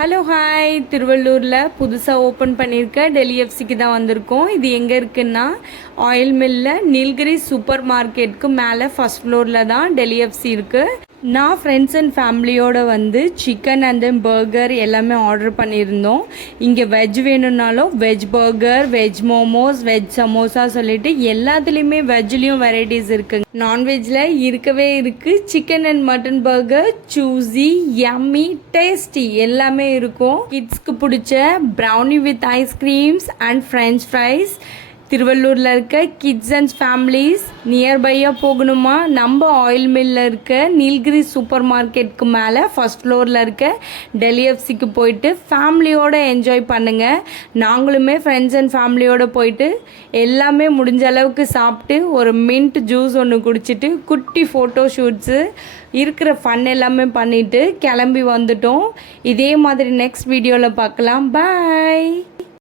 Hello hi, திருவள்ளூரில் புதுசாக open பண்ணியிருக்க டெலிஎஃப்சிக்கு தான் வந்திருக்கோம். இது எங்கே இருக்குன்னா ஆயில் மில்லில் நீல்கிரி சூப்பர் மார்க்கெட்டுக்கு மேலே ஃபஸ்ட் ஃப்ளோரில் தான் டெலிஎஃப்சி இருக்குது. நான் ஃப்ரெண்ட்ஸ் அண்ட் ஃபேமிலியோடு வந்து சிக்கன் அண்ட் தென் பர்கர் எல்லாமே ஆர்டர் பண்ணியிருந்தோம். இங்கே வெஜ் வேணும்னாலும் veg burger, veg momos, veg samosa சொல்லிட்டு எல்லாத்துலேயுமே வெஜ்லேயும் வெரைட்டிஸ் இருக்குங்க. நான்வெஜ்ஜில் இருக்கவே இருக்குது. Chicken and mutton burger juicy, yummy, tasty எல்லாமே இருக்கும். கிட்ஸ்க்கு பிடிச்ச brownie with ice creams and french fries. திருவள்ளூரில் இருக்க கிட்ஸ் அண்ட் ஃபேமிலிஸ் நியர்பையாக போகணுமா, நம்ம ஆயில் மில்லில் இருக்க நீல்கிரி சூப்பர் மார்க்கெட்டுக்கு மேலே ஃபஸ்ட் ஃப்ளோரில் இருக்க டெலிஎஃப்சிக்கு போயிட்டு ஃபேமிலியோடு என்ஜாய் பண்ணுங்கள். நாங்களுமே ஃப்ரெண்ட்ஸ் அண்ட் ஃபேமிலியோடு போயிட்டு எல்லாமே முடிஞ்ச அளவுக்கு சாப்பிட்டு ஒரு மின்ட் ஜூஸ் ஒன்று குடிச்சிட்டு குட்டி ஃபோட்டோ ஷூட்ஸு இருக்கிற ஃபன் எல்லாமே பண்ணிவிட்டு கிளம்பி வந்துட்டோம். இதே மாதிரி நெக்ஸ்ட் வீடியோவில் பார்க்கலாம். பாய்.